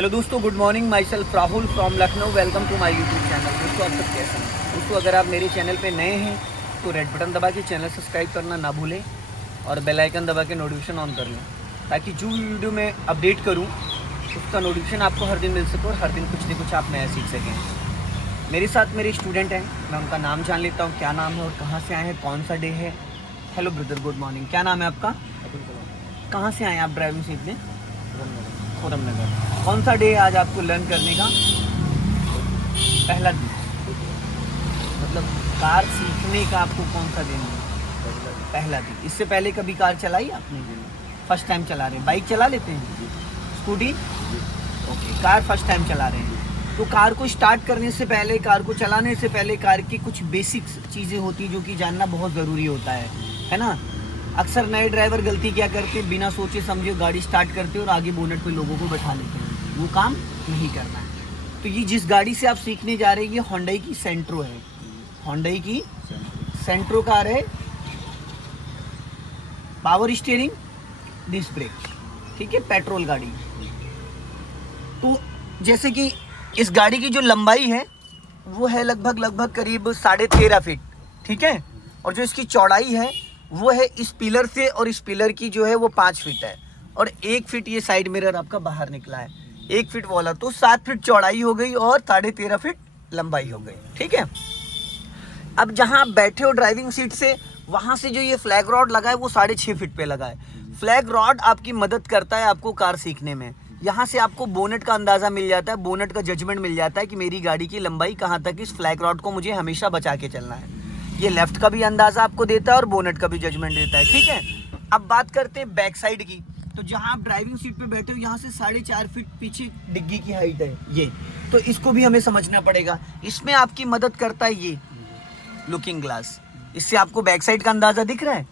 Hello दोस्तों, good morning. Myself Rahul from Lucknow. Welcome to my YouTube channel. दोस्तों आप सब कैसे हैं? दोस्तों अगर आप मेरे चैनल पे नए हैं तो रेड बटन दबा के चैनल सब्सक्राइब करना ना भूलें और बेल आइकन दबा के नोटिफिकेशन ऑन कर लें, ताकि जो भी वीडियो मैं अपडेट करूं उसका नोटिफिकेशन आपको हर दिन मिल सके और हर दिन कुछ न कुछ आप नया सीख सकें। मेरे साथ मेरे स्टूडेंट हैं, मैं उनका नाम जान लेता हूँ, क्या नाम है और कहाँ से आए हैं, कौन सा डे है। Hello brother, good morning. क्या नाम है आपका? कहाँ से आए हैं आप ड्राइविंग सीखने? खुरम नगर। कौन सा डे है आज आपको लर्न करने का? पहला दिन। मतलब कार सीखने का आपको कौन सा दिन है? पहला दिन। इससे पहले कभी कार चलाई आपने? फर्स्ट टाइम चला रहे हैं। बाइक चला लेते हैं? Scooty? Okay, car first time चला रहे हैं। तो कार को स्टार्ट करने से पहले, कार को चलाने से पहले कार की कुछ बेसिक्स चीज़ें होती हैं जो कि जानना बहुत ज़रूरी होता है ना। अक्सर नए ड्राइवर गलती क्या करते हैं, बिना सोचे समझे गाड़ी स्टार्ट करते हैं और आगे बोनट पे लोगों को बैठा लेते हैं। वो काम नहीं करना है। तो ये जिस गाड़ी से आप सीखने जा रहे हैं ये होंडा की सेंट्रो है। होंडा की सेंट्रो कार है। पावर स्टीयरिंग, डिस्क ब्रेक, ठीक है, पेट्रोल गाड़ी। तो जैसे कि इस गाड़ी की जो लंबाई है वो है लगभग करीब 13.5 फीट, ठीक है। और जो इसकी चौड़ाई है वो है इस पिलर से और इस पिलर की जो है वो 5 फीट है और 1 फीट ये साइड मिरर आपका बाहर निकला है। 1 फीट वाला तो 7 फीट चौड़ाई हो गई और 13.5 फीट लंबाई हो गई, ठीक है। अब जहाँ आप बैठे हो ड्राइविंग सीट से, वहाँ से जो ये फ्लैग रॉड लगा है वो 6.5 फीट पे लगा है। फ्लैग रॉड आपकी मदद करता है आपको कार सीखने में। यहाँ से आपको बोनेट का अंदाज़ा मिल जाता है, बोनेट का जजमेंट मिल जाता है कि मेरी गाड़ी की लंबाई कहाँ तक, इस फ्लैग रॉड को मुझे हमेशा बचा के चलना है। ये लेफ्ट का भी अंदाज़ा आपको देता है और बोनेट का भी जजमेंट देता है, ठीक है। अब बात करते हैं बैक साइड की। तो जहाँ आप ड्राइविंग सीट पे बैठे हो यहाँ से 4.5 फीट पीछे डिग्गी की हाइट है ये, तो इसको भी हमें समझना पड़ेगा। इसमें आपकी मदद करता है ये लुकिंग ग्लास। इससे आपको बैक साइड का अंदाज़ा दिख रहा है।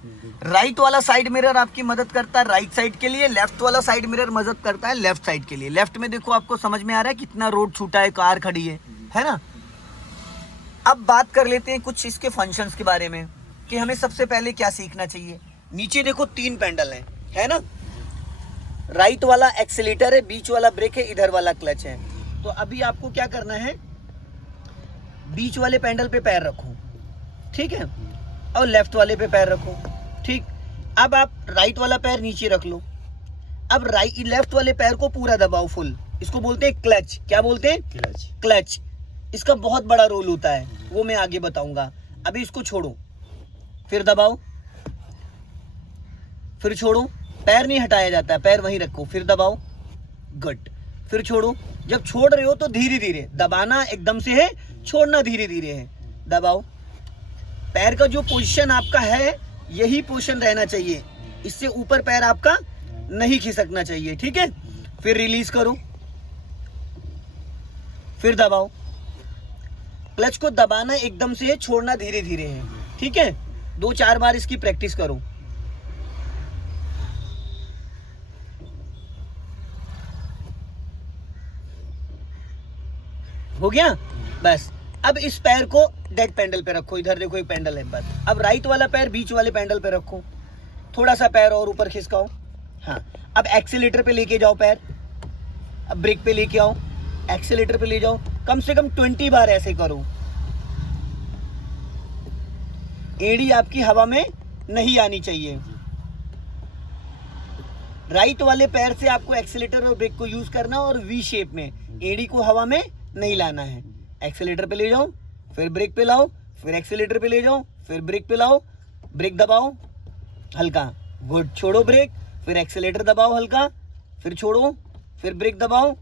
राइट वाला साइड मिरर आपकी मदद करता है राइट साइड के लिए, लेफ्ट वाला साइड मिरर मदद करता है लेफ्ट साइड के लिए। लेफ्ट में देखो, आपको समझ में आ रहा है कितना रोड छूटा है, कार खड़ी है ना। अब बात कर लेते हैं कुछ इसके फंक्शंस के बारे में कि हमें सबसे पहले क्या सीखना चाहिए। नीचे देखो 3 पैडल हैं, है ना। राइट वाला एक्सीलेटर है, बीच वाला ब्रेक है, इधर वाला क्लच है। तो अभी आपको क्या करना है, बीच वाले पैडल पे पैर रखो, ठीक है, और लेफ्ट वाले पे पैर रखो, ठीक। अब आप राइट वाला पैर नीचे रख लो। अब लेफ्ट वाले पैर को पूरा दबाओ फुल। इसको बोलते हैं क्लच। क्या बोलते हैं? क्लच। इसका बहुत बड़ा रोल होता है, वो मैं आगे बताऊंगा। अभी इसको छोड़ो, फिर दबाओ, फिर छोड़ो। पैर नहीं हटाया जाता है, पैर वहीं रखो, फिर दबाओ, गुड। फिर छोड़ो। जब छोड़ रहे हो तो धीरे धीरे दबाना, एकदम से है, छोड़ना धीरे धीरे है। दबाओ। पैर का जो पोजीशन आपका है यही पोजीशन रहना चाहिए, इससे ऊपर पैर आपका नहीं खिसकना चाहिए, ठीक है। फिर रिलीज करो, फिर दबाओ। क्लच को दबाना एकदम से है, छोड़ना धीरे धीरे है, ठीक है। 2-4 बार इसकी प्रैक्टिस करो। हो गया? बस। अब इस पैर को डेड पैडल पे रखो। इधर देखो एक पैडल है बस। अब राइट वाला पैर बीच वाले पैडल पे रखो, थोड़ा सा पैर और ऊपर खिसकाओ। हाँ, अब एक्सीलेटर पे लेके जाओ पैर। अब ब्रेक पे लेके आओ, एक्सीलेटर पे ले जाओ। कम से कम 20 बार ऐसे करो। एड़ी आपकी हवा में नहीं आनी चाहिए। राइट वाले पैर से आपको एक्सीलेटर और ब्रेक को यूज करना और वी शेप में, एड़ी को हवा में नहीं लाना है। एक्सीलेटर पे ले जाओ, फिर ब्रेक पे लाओ, फिर एक्सीलेटर पे ले जाओ, फिर ब्रेक पे लाओ, ब्रेक दबाओ हल्का, गुड। छोड़ो ब्रेक, फिर एक्सीलेटर दबाओ हल्का, फिर छोड़ो, फिर ब्रेक दबाओ।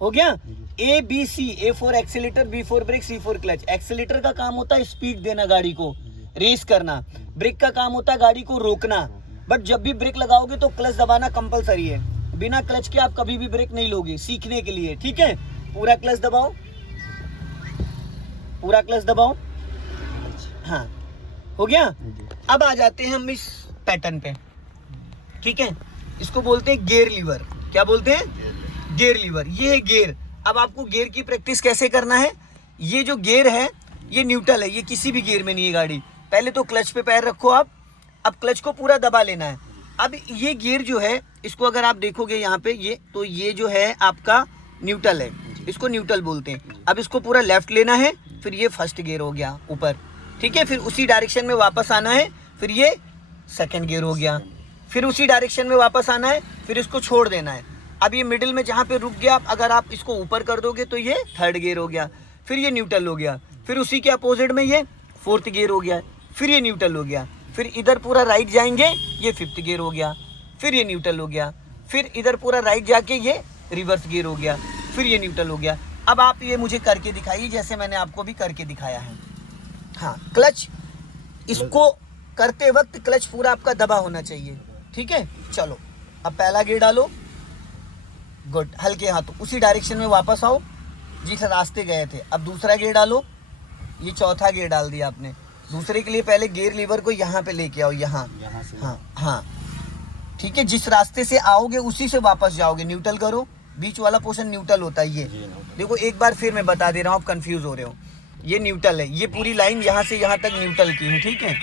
हो गया? ABC। A for accelerator, B for brake, C for clutch. Accelerator का काम होता है स्पीड देना, गाड़ी को रेस करना। ब्रेक का काम होता है गाड़ी को रोकना। बट जब भी ब्रेक लगाओगे तो क्लच दबाना कंपलसरी है। बिना क्लच के आप कभी भी ब्रेक नहीं लोगे सीखने के लिए, ठीक है। पूरा क्लच दबाओ, पूरा क्लच दबाओ। हाँ, हो गया। अब आ जाते हैं हम इस पैटर्न पे, ठीक है। इसको बोलते हैं गियर लीवर। क्या बोलते हैं? Gear lever. ये है गियर। अब आपको गियर की प्रैक्टिस कैसे करना है। ये जो गियर है ये न्यूट्रल है, ये किसी भी गियर में नहीं है गाड़ी। पहले तो क्लच पे पैर रखो आप। अब क्लच को पूरा दबा लेना है। अब ये गियर जो है, इसको अगर आप देखोगे यहाँ पे, ये तो ये जो है आपका न्यूट्रल है, इसको न्यूट्रल बोलते हैं। अब इसको पूरा लेफ्ट लेना है, फिर ये फर्स्ट गियर हो गया ऊपर, ठीक है। फिर उसी डायरेक्शन में वापस आना है, फिर ये सेकंड गियर हो गया। फिर उसी डायरेक्शन में वापस आना है, फिर इसको छोड़ देना है। अब ये मिडिल में जहाँ पे रुक गया, अगर आप इसको ऊपर कर दोगे तो ये थर्ड गियर हो गया, फिर ये न्यूट्रल हो गया। फिर उसी के अपोजिट में ये फोर्थ गियर हो गया, फिर ये न्यूट्रल हो गया। फिर इधर पूरा राइट जाएंगे, ये फिफ्थ गियर हो गया, फिर ये न्यूट्रल हो गया। फिर इधर पूरा राइट जाके ये रिवर्स गियर हो गया, फिर ये न्यूट्रल हो गया। अब आप ये मुझे करके दिखाइए जैसे मैंने आपको भी करके दिखाया है। हाँ, क्लच इसको करते वक्त क्लच पूरा आपका दबा होना चाहिए, ठीक है। चलो अब पहला गियर डालो, गुड, हल्के हाथों उसी डायरेक्शन में वापस आओ जिस रास्ते गए थे। अब दूसरा गियर डालो, ये चौथा गियर डाल दिया आपने। दूसरे के लिए पहले गियर लीवर को यहाँ पे लेके आओ, यहाँ, हाँ हाँ, ठीक है। जिस रास्ते से आओगे उसी से वापस जाओगे। न्यूट्रल करो, बीच वाला पोर्शन न्यूट्रल होता है। ये देखो एक बार फिर मैं बता दे रहा हूँ, आप कंफ्यूज हो रहे हो। ये न्यूट्रल है, ये पूरी लाइन यहाँ से यहाँ तक न्यूट्रल की है, ठीक है।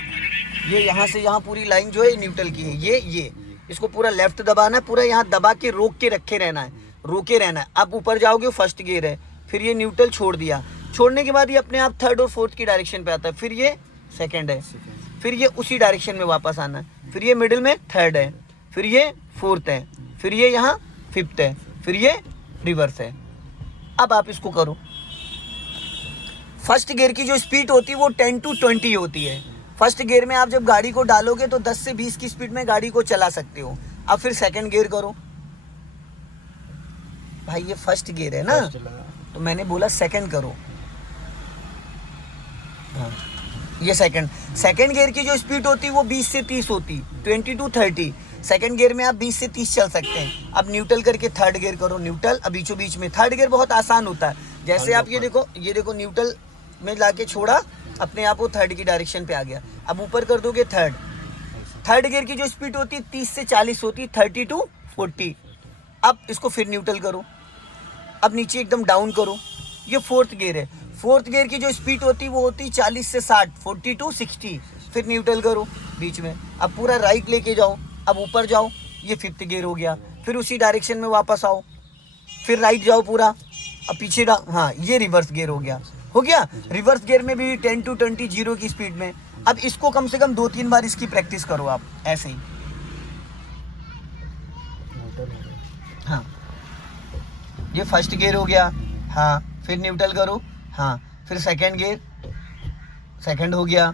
ये यहाँ से यहाँ पूरी लाइन जो है न्यूट्रल की है। ये इसको पूरा लेफ्ट दबाना है, पूरा यहाँ दबा के रोक के रखे रहना है, रोके रहना है। अब ऊपर जाओगे फर्स्ट गियर है, फिर ये न्यूट्रल छोड़ दिया, छोड़ने के बाद ये अपने आप थर्ड और फोर्थ की डायरेक्शन पे आता है। फिर ये सेकंड है, फिर ये उसी डायरेक्शन में वापस आना है। फिर ये मिडिल में थर्ड है, फिर ये फोर्थ है, फिर ये यहाँ फिफ्थ है, फिर ये रिवर्स है। अब आप इसको करो। फर्स्ट गियर की जो स्पीड होती है वो 10 to 20 होती है। फर्स्ट गियर में आप जब गाड़ी को डालोगे तो 10 से 20 की स्पीड में गाड़ी को चला सकते हो। अब फिर सेकंड गियर करो। भाई ये फर्स्ट गियर है ना, तो मैंने बोला सेकंड करो। हाँ, ये सेकंड गियर की जो स्पीड होती है वो 20 से 30 होती, 20 to 30। सेकंड गियर में आप 20 से 30 चल सकते हैं। अब न्यूट्रल करके थर्ड गियर करो, न्यूट्रल। अब बीचों बीच में थर्ड गियर बहुत आसान होता है। जैसे आप ये देखो न्यूट्रल में लाके छोड़ा, अपने आप वो थर्ड की डायरेक्शन पे आ गया। अब ऊपर कर दोगे थर्ड गियर की जो स्पीड होती है 30 से 40 होती है, 30 to 40। अब इसको फिर न्यूट्रल करो, अब नीचे एकदम डाउन करो। ये फोर्थ गियर है, फोर्थ गियर की जो स्पीड होती है वो होती है 40 से 60, 40 to 60। फिर न्यूट्रल करो बीच में। अब पूरा राइट लेके जाओ, अब ऊपर जाओ, ये फिफ्थ गियर हो गया। फिर उसी डायरेक्शन में वापस आओ, फिर राइट जाओ पूरा, अब पीछे हाँ, ये रिवर्स गियर हो गया। रिवर्स गियर में भी 10 to 20 जीरो की स्पीड में। अब इसको कम से कम 2-3 बार इसकी प्रैक्टिस करो आप ऐसे ही। हाँ, ये फर्स्ट गियर हो गया, हाँ, फिर न्यूट्रल करो, हाँ, फिर सेकंड गियर, सेकंड हो गया,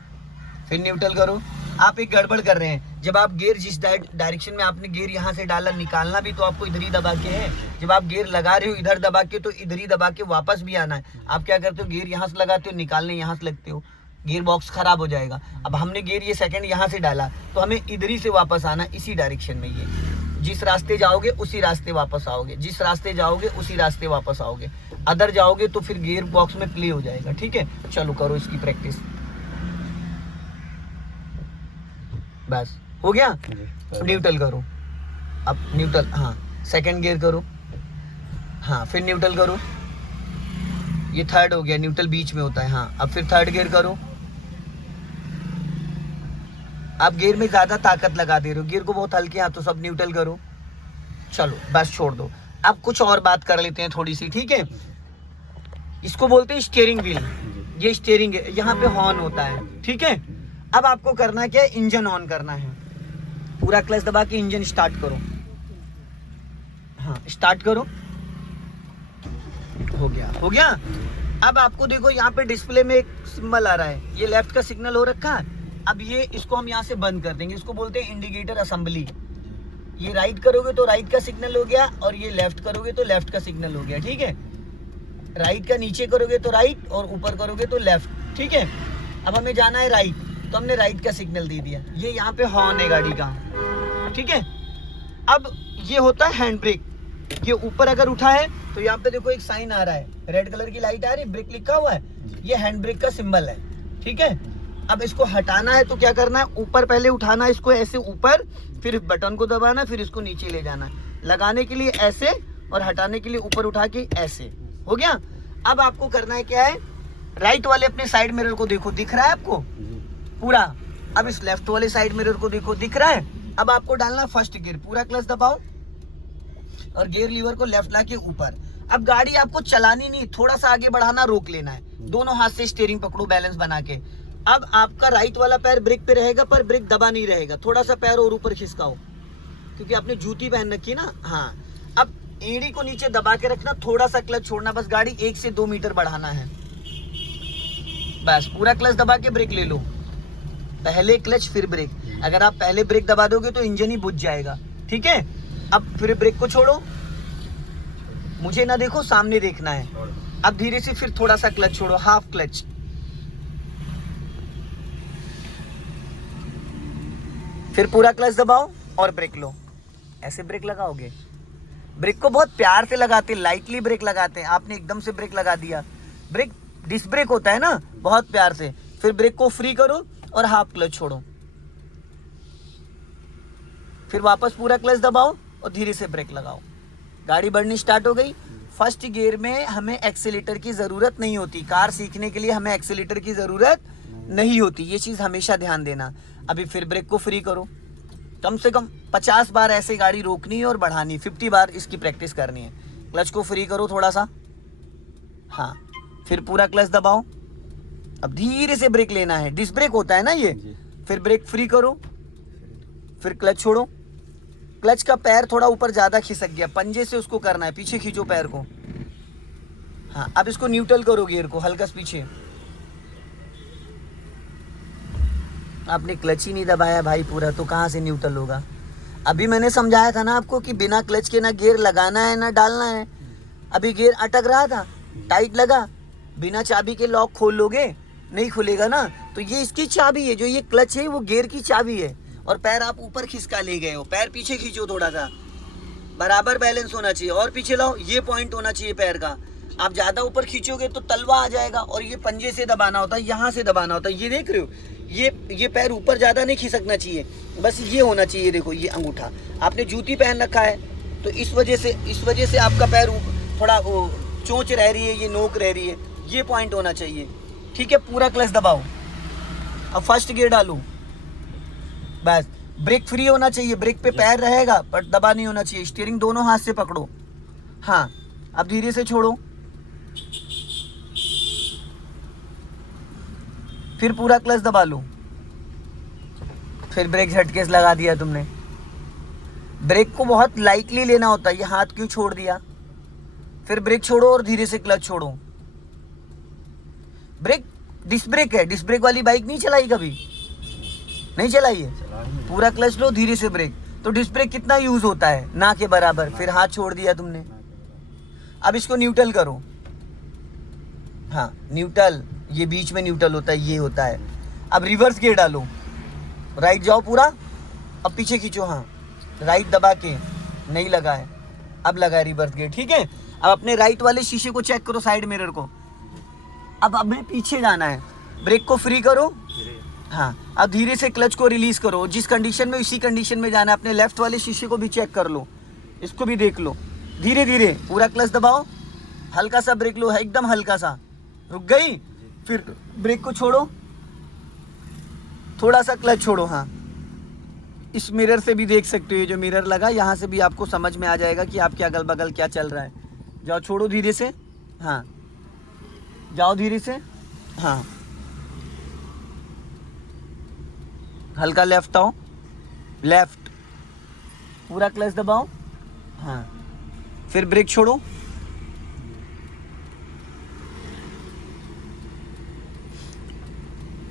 फिर न्यूट्रल करो। आप एक गड़बड़ कर रहे हैं। जब आप गियर जिस डायरेक्शन में आपने गियर यहाँ से डाला, निकालना भी तो आपको इधर ही दबा के है। जब आप गियर लगा रहे हो इधर दबा के, तो इधर ही दबा के वापस भी आना है। आप क्या करते हो, गियर यहाँ से लगाते हो, निकालने यहाँ से लगते हो, गियर बॉक्स खराब हो जाएगा। अब हमने गियर ये सेकंड यहाँ से डाला, तो हमें इधर ही से वापस आना, इसी डायरेक्शन में। ये जिस रास्ते जाओगे उसी रास्ते वापस आओगे, जिस रास्ते जाओगे उसी रास्ते वापस आओगे। अदर जाओगे तो फिर गियर बॉक्स में प्ले हो जाएगा, ठीक है। चलो करो इसकी प्रैक्टिस। बस हो गया। न्यूट्रल करो, अब न्यूट्रल, हाँ, सेकंड गियर करो, हाँ, फिर न्यूट्रल करो, ये थर्ड हो गया, न्यूट्रल बीच में होता है, हाँ। अब फिर थर्ड गियर करो। आप गियर में ज्यादा ताकत लगा दे रहे हो, गियर को बहुत हल्के हाथों सब न्यूट्रल करो। चलो बस छोड़ दो। अब कुछ और बात कर लेते हैं थोड़ी सी, ठीक है। इसको बोलते हैं स्टीयरिंग व्हील। ये स्टीयरिंग है, यहाँ पे हॉर्न होता है, ठीक है। अब आपको करना क्या है, इंजन ऑन करना है। पूरा क्लच दबा के इंजन स्टार्ट करो, हाँ, स्टार्ट करो। हो गया। अब आपको देखो यहाँ पे डिस्प्ले में एक सिंबल आ रहा है, ये लेफ्ट का सिग्नल हो रखा है। अब ये इसको हम यहाँ से बंद कर देंगे, इसको बोलते हैं इंडिकेटर असेंबली। ये राइट करोगे तो राइट का सिग्नल हो गया, और ये लेफ्ट करोगे तो लेफ्ट का सिग्नल हो गया, ठीक है। राइट का नीचे करोगे तो राइट, और ऊपर करोगे तो लेफ्ट, ठीक है। अब हमें जाना है राइट, तो हमने राइट का सिग्नल दे दिया। ये यहाँ पे हॉर्न है गाड़ी का, ठीक है। अब ये होता है हैंड ब्रेक। ये ऊपर अगर उठा है तो यहाँ पे देखो एक साइन आ रहा है, रेड कलर की लाइट आ रही है, ब्रेक लिखा हुआ है, ये हैंड ब्रेक का सिंबल है, ठीक है। अब इसको हटाना है तो क्या करना है, ऊपर पहले उठाना है इसको ऐसे ऊपर, फिर बटन को दबाना, फिर इसको नीचे ले जाना है। लगाने के लिए ऐसे और हटाने के लिए ऊपर उठा के ऐसे। हो गया। अब आपको करना है क्या है, राइट वाले अपने साइड मिरर को देखो, दिख रहा है आपको पूरा। अब इस लेफ्ट वाले साइड मिरर को देखो, दिख रहा है। अब आपको डालना फर्स्ट गियर, पूरा क्लच दबाओ और गियर लीवर को लेफ्ट ला के ऊपर। अब गाड़ी आपको चलानी नहीं, थोड़ा सा आगे बढ़ाना, रोक लेना है, दोनों हाथ से स्टीयरिंग पकड़ो बैलेंस बना के। अब आपका राइट वाला पैर ब्रेक पे रहेगा पर ब्रेक दबा नहीं रहेगा, थोड़ा सा पैर और ऊपर खिसकाओ क्योंकि आपने जूती पहन रखी ना। हाँ, अब एड़ी को नीचे दबा के रखना, थोड़ा सा क्लच छोड़ना, बस गाड़ी 1 से 2 मीटर बढ़ाना है, बस पूरा क्लच दबा के ब्रेक ले लो। पहले क्लच फिर ब्रेक, अगर आप पहले ब्रेक दबा दोगे तो इंजन ही बुझ जाएगा। ठीक है, अब फिर ब्रेक को छोड़ो, मुझे ना देखो, सामने देखना है। अब धीरे से फिर थोड़ा सा क्लच छोड़ो, हाफ क्लच, फिर पूरा क्लच दबाओ और ब्रेक लो। ऐसे ब्रेक लगाओगे, ब्रेक को बहुत प्यार से लगाते, लाइटली ब्रेक लगाते हैं, आपने एकदम से ब्रेक लगा दिया। ब्रेक डिस्क ब्रेक होता है ना, बहुत प्यार से। फिर ब्रेक को फ्री करो और हाफ क्लच छोड़ो, फिर वापस पूरा क्लच दबाओ और धीरे से ब्रेक लगाओ। गाड़ी बढ़नी स्टार्ट हो गई। फर्स्ट गियर में हमें एक्सेलेटर की ज़रूरत नहीं होती, कार सीखने के लिए हमें एक्सेलेटर की ज़रूरत नहीं होती, ये चीज़ हमेशा ध्यान देना। अभी फिर ब्रेक को फ्री करो, कम से कम 50 बार ऐसे गाड़ी रोकनी है और बढ़ानी, 50 बार इसकी प्रैक्टिस करनी है। क्लच को फ्री करो थोड़ा सा, हाँ, फिर पूरा क्लच दबाओ। अब धीरे से ब्रेक लेना है, डिस्क ब्रेक होता है ना ये। फिर ब्रेक फ्री करो, फिर क्लच छोड़ो। क्लच का पैर थोड़ा ऊपर ज़्यादा खिसक गया, पंजे से उसको करना है, पीछे खींचो पैर को। हाँ, अब इसको न्यूट्रल करो गियर को, हल्का सा पीछे। आपने क्लच ही नहीं दबाया भाई पूरा, तो कहाँ से न्यूट्रल होगा। अभी मैंने समझाया था ना आपको कि बिना क्लच के ना गियर लगाना है ना डालना है। अभी गियर अटक रहा था, टाइट लगा, बिना चाबी के लॉक खोल लोगे, नहीं खुलेगा ना। तो ये इसकी चाबी है, जो ये क्लच है वो गियर की चाबी है। और पैर आप ऊपर खिसका ले गए हो, पैर पीछे खींचो, थोड़ा सा बराबर बैलेंस होना चाहिए, और पीछे लाओ, ये पॉइंट होना चाहिए पैर का। आप ज़्यादा ऊपर खींचोगे तो तलवा आ जाएगा, और ये पंजे से दबाना होता है, यहाँ से दबाना होता है। ये देख रहे हो, ये पैर ऊपर ज़्यादा नहीं खिसकना चाहिए, बस ये होना चाहिए। देखो ये अंगूठा, आपने जूती पहन रखा है तो इस वजह से आपका पैर थोड़ा चोंच रह रही है, ये नोक रह रही है, ये पॉइंट होना चाहिए। ठीक है, पूरा क्लच दबाओ। अब फर्स्ट गियर डालो, बस ब्रेक फ्री होना चाहिए, ब्रेक पे पैर रहेगा पर दबा नहीं होना चाहिए। स्टीयरिंग दोनों हाथ से पकड़ो, हाँ, अब धीरे से छोड़ो, फिर पूरा क्लच दबा लो। फिर ब्रेक झटके से लगा दिया तुमने। ब्रेक को बहुत लाइटली लेना होता है, ये हाथ क्यों छोड़ दिया। फिर ब्रेक छोड़ो और धीरे से क्लच छोड़ो। ब्रेक डिस्क ब्रेक है, डिस्क ब्रेक वाली बाइक नहीं चलाई कभी, नहीं चलाई है। पूरा क्लच लो, धीरे से ब्रेक, तो डिस्क ब्रेक कितना यूज होता है, ना के बराबर। फिर हाथ छोड़ दिया तुमने। अब इसको न्यूट्रल करो, हाँ न्यूट्रल, ये बीच में न्यूट्रल होता है, ये होता है। अब रिवर्स गियर डालो, राइट जाओ पूरा, अब पीछे खींचो, हाँ राइट दबा के, नहीं लगा है, अब लगा है रिवर्स गियर। ठीक है, अब अपने राइट वाले शीशे को चेक करो, साइड मिरर को। अब हमें पीछे जाना है, ब्रेक को फ्री करो, हाँ, अब धीरे से क्लच को रिलीज करो। जिस कंडीशन में इसी कंडीशन में जाना है। अपने लेफ्ट वाले शीशे को भी चेक कर लो, इसको भी देख लो। धीरे धीरे पूरा क्लच दबाओ, हल्का सा ब्रेक लो, है एकदम हल्का सा, रुक गई, फिर ब्रेक को छोड़ो, थोड़ा सा क्लच छोड़ो। हाँ, इस मिरर से भी देख सकते हो, ये जो मिरर लगा यहाँ से भी आपको समझ में आ जाएगा कि आपके अगल बगल क्या चल रहा है। जाओ, छोड़ो धीरे से, हाँ जाओ धीरे से, हाँ हल्का लेफ्ट आओ, लेफ्ट, पूरा क्लच दबाओ, हाँ फिर ब्रेक छोड़ो,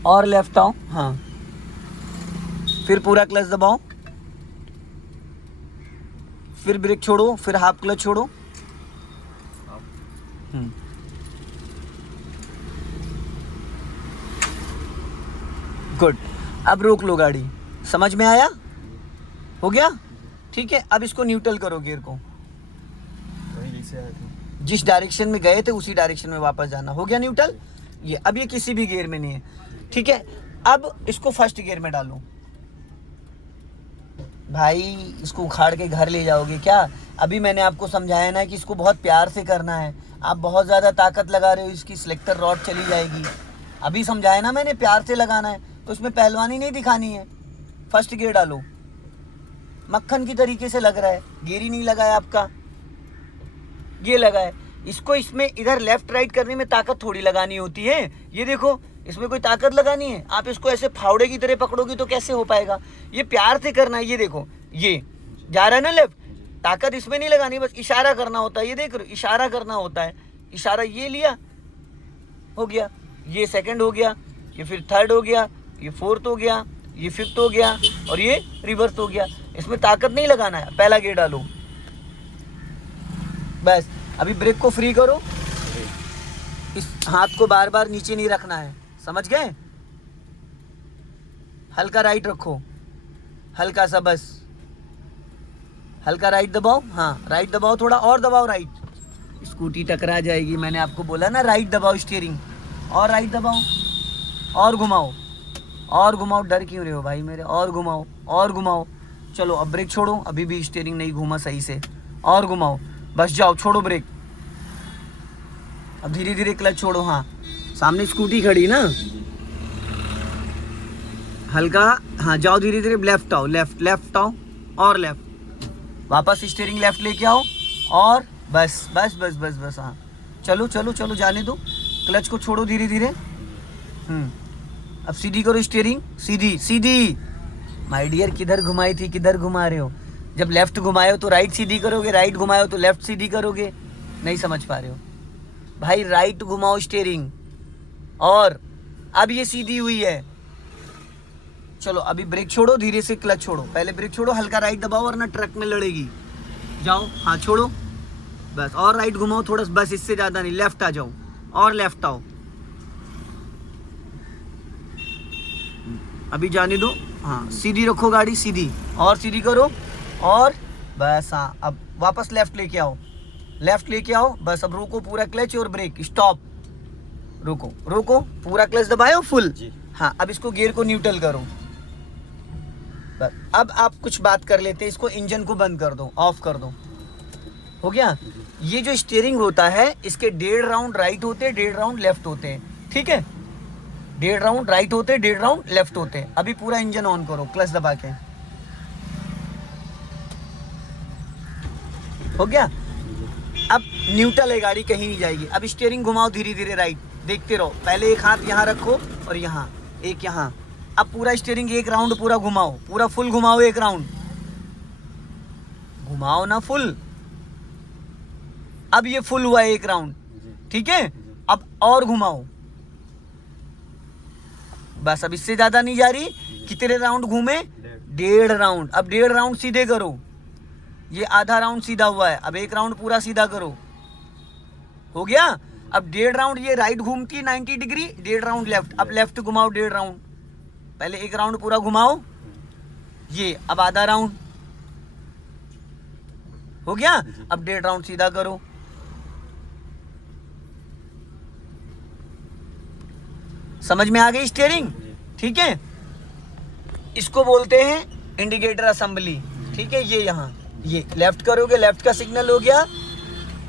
और लेफ्ट आओ, हाँ फिर पूरा क्लच दबाओ, फिर ब्रेक छोड़ो, फिर हाफ क्लच छोड़ो, गुड। अब रोक लो गाड़ी, समझ में आया, हो गया। ठीक है, अब इसको न्यूट्रल करो गियर को, जिस डायरेक्शन में गए थे उसी डायरेक्शन में वापस जाना। हो गया न्यूट्रल, ये अब ये किसी भी गियर में नहीं है। ठीक है, अब इसको फर्स्ट गियर में डालो। भाई इसको उखाड़ के घर ले जाओगे क्या। अभी मैंने आपको समझाया ना कि इसको बहुत प्यार से करना है। आप बहुत ज़्यादा ताकत लगा रहे हो, इसकी सिलेक्टर रॉड चली जाएगी। अभी समझाया ना मैंने, प्यार से लगाना है, तो इसमें पहलवानी नहीं दिखानी है। फर्स्ट गियर डालो, मक्खन की तरीके से लग रहा है, गियर ही नहीं लगा है आपका, ये लगा है। इसको इसमें इधर लेफ्ट राइट करने में ताकत थोड़ी लगानी होती है। ये देखो, इसमें कोई ताकत लगानी है? आप इसको ऐसे फावड़े की तरह पकड़ोगे तो कैसे हो पाएगा? ये प्यार से करना है। ये देखो, ये जा रहा है ना लेफ्ट, ताकत इसमें नहीं लगानी, बस इशारा करना होता है। ये देख रहे हो, इशारा करना होता है। इशारा ये लिया, हो गया, ये सेकंड हो गया, ये फिर थर्ड हो गया, ये फोर्थ हो गया, ये फिफ्थ हो गया, और ये रिवर्स हो गया। इसमें ताकत नहीं लगाना है। पहला गियर डालो, बस। अभी ब्रेक को फ्री करो, इस हाथ को बार बार नीचे नहीं रखना है, समझ गए? हल्का राइट रखो, हल्का सा, बस हल्का राइट दबाओ। हाँ, राइट दबाओ, थोड़ा और दबाओ राइट। स्कूटी टकरा जाएगी, मैंने आपको बोला ना। राइट दबाओ स्टीयरिंग, और राइट दबाओ, और घुमाओ, और घुमाओ। डर क्यों रहे हो भाई मेरे? और घुमाओ, और घुमाओ। चलो अब ब्रेक छोड़ो, अभी भी स्टीयरिंग नहीं घूमा सही से। और घुमाओ, बस जाओ, छोड़ो ब्रेक। अब धीरे धीरे क्लच छोड़ो। हाँ, सामने स्कूटी खड़ी ना, हल्का। हाँ, जाओ धीरे धीरे, लेफ्ट आओ, लेफ्ट, लेफ्ट आओ, और लेफ्ट। वापस स्टीयरिंग लेफ्ट लेके आओ, और बस बस बस बस बस। हाँ, चलो चलो चलो, जाने दो। क्लच को छोड़ो धीरे धीरे। अब सीधी करो स्टीयरिंग, सीधी सीधी। माय डियर, किधर घुमाई थी, किधर घुमा रहे हो? जब लेफ्ट घुमाए हो तो राइट सीधी करोगे, राइट घुमाए हो तो लेफ्ट सीधी करोगे। नहीं समझ पा रहे हो भाई? राइट घुमाओ स्टीयरिंग, और अब ये सीधी हुई है। चलो अभी ब्रेक छोड़ो, धीरे से क्लच छोड़ो। पहले ब्रेक छोड़ो, हल्का राइट दबाओ, वरना ट्रक में लड़ेगी। जाओ, हाँ छोड़ो, बस। और राइट घुमाओ थोड़ा, बस, इससे ज़्यादा नहीं। लेफ्ट आ जाओ, और लेफ्ट आओ। अभी जाने दो। हाँ, सीधी रखो गाड़ी, सीधी, और सीधी करो, और बस। हाँ, अब वापस लेफ्ट लेके आओ, लेफ्ट लेके आओ, बस। अब रोको पूरा क्लच और ब्रेक, स्टॉप। रोको रोको, पूरा क्लच दबाओ फुल। हाँ, अब इसको गियर को न्यूट्रल करो, बस। अब आप कुछ बात कर लेते हैं। इसको इंजन को बंद कर दो, ऑफ कर दो। हो गया? ये जो स्टीयरिंग होता है, इसके 1.5 राउंड राइट होते हैं, 1.5 राउंड लेफ्ट होते हैं, ठीक है? 1.5 राउंड राइट होते हैं, 1.5 राउंड लेफ्ट होते हैं। अभी पूरा इंजन ऑन करो, क्लच दबा के। हो गया? अब न्यूट्रल है गाड़ी, कहीं नहीं जाएगी। अब स्टीयरिंग घुमाओ धीरे धीरे राइट, देखते रहो। पहले एक हाथ यहाँ रखो, और यहाँ एक, यहाँ। अब पूरा स्टीयरिंग एक राउंड पूरा घुमाओ, पूरा फुल घुमाओ, एक राउंड घुमाओ ना, फुल। अब ये फुल हुआ है, एक राउंड, ठीक है? अब और घुमाओ, बस। अब इससे ज्यादा नहीं जा रही। कितने राउंड घूमे? 1.5 राउंड। अब 1.5 राउंड सीधे करो, ये आधा राउंड सीधा हुआ है। अब एक राउंड पूरा सीधा करो, हो गया? अब 1.5 राउंड ये राइट घूमती 90 डिग्री, 1.5 राउंड लेफ्ट। अब लेफ्ट घुमाओ 1.5 राउंड। पहले एक राउंड पूरा घुमाओ, ये। अब आधा राउंड, हो गया? अब 1.5 राउंड सीधा करो। समझ में आ गई स्टीयरिंग? ठीक है? इसको बोलते हैं इंडिकेटर असेंबली, ठीक है? ये यहाँ, ये लेफ्ट करोगे, लेफ्ट का सिग्नल हो गया।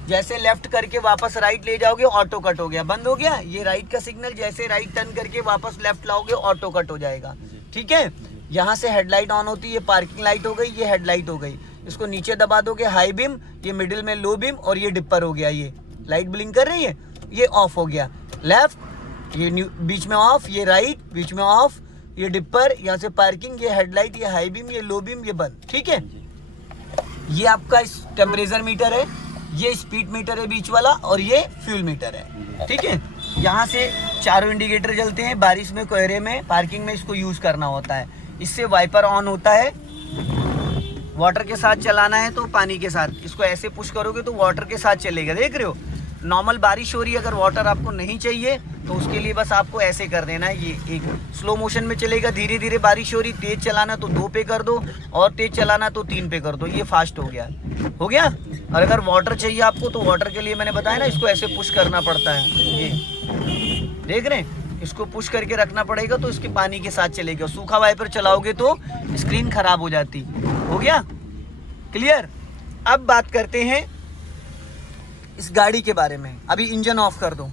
जैसे लेफ्ट करके वापस राइट ले जाओगे, ऑटो कट हो गया, बंद हो गया। ये राइट का सिग्नल, जैसे राइट टर्न करके वापस लेफ्ट लाओगे, ऑटो कट हो जाएगा, ठीक है? यहाँ से हेडलाइट ऑन होती है, ये पार्किंग लाइट हो गई, ये हेडलाइट हो गई। इसको नीचे दबा दोगे, हाई बीम, ये मिडिल में लो बीम, और ये डिपर हो गया। ये लाइट ब्लिंक कर रही है, ये ऑफ हो गया। लेफ्ट, ये बीच में ऑफ, ये राइट बीच में ऑफ, ये डिपर, यहाँ से पार्किंग, ये हेडलाइट, ये हाई बीम, ये लो बीम, ये बंद, ठीक है? ये आपका टेम्परेचर मीटर है, ये स्पीड मीटर है बीच वाला, और ये फ्यूल मीटर है, ठीक है? यहाँ से चारों इंडिकेटर जलते हैं। बारिश में, कोहरे में, पार्किंग में इसको यूज करना होता है। इससे वाइपर ऑन होता है। वाटर के साथ चलाना है तो पानी के साथ, इसको ऐसे पुश करोगे तो वाटर के साथ चलेगा, देख रहे हो? नॉर्मल बारिश हो रही है, अगर वाटर आपको नहीं चाहिए तो उसके लिए बस आपको ऐसे कर देना है। ये एक स्लो मोशन में चलेगा, धीरे धीरे बारिश हो रही, तेज चलाना तो 2 पे कर दो, और तेज चलाना तो 3 पे कर दो। ये फास्ट हो गया, हो गया? और अगर वाटर चाहिए आपको तो वाटर के लिए मैंने बताया ना, इसको ऐसे पुश करना पड़ता है। ये देख रहे हैं, इसको पुश करके रखना पड़ेगा तो इसके पानी के साथ चलेगा। सूखा वाइपर चलाओगे तो स्क्रीन खराब हो जाती। हो गया क्लियर? अब बात करते हैं इस गाड़ी के बारे में। अभी इंजन ऑफ कर दो।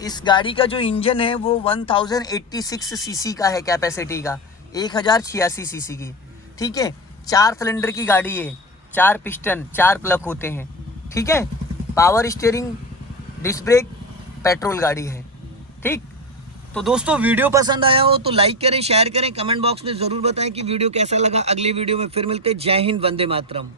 इस गाड़ी का जो इंजन है वो 1086 सीसी का है, कैपेसिटी का 1086 सीसी की, ठीक है? 4 सिलेंडर की गाड़ी है, 4 पिस्टन, 4 प्लग होते हैं, ठीक है? Power steering, disc brake, petrol गाड़ी है। ठीक, तो दोस्तों वीडियो पसंद आया हो तो लाइक करें, शेयर करें, कमेंट बॉक्स में ज़रूर बताएं कि वीडियो कैसा लगा। अगली वीडियो में फिर मिलते हैं। जय हिंद, वंदे मातरम।